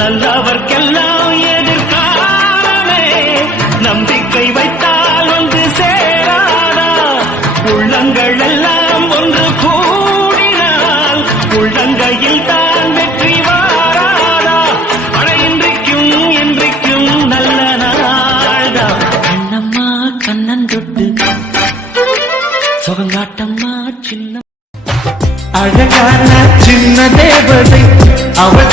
நல்லவர்க்கெல்லாம் எதிர்காலமே நம்பிக்கை வைத்தால் வந்து சேராதா உள்ளங்கள் எல்லாம் ஒன்று கூடினால் உள்ளங்கையில் தான் வெற்றி வாராதா அடையின்றைக்கும் என்றைக்கும் நல்ல நாள்தான் கண்ணம்மா கண்ணன் தொட்டு சுகங்காட்டம்மா சின்ன அழகான சின்ன தேவதை அவள்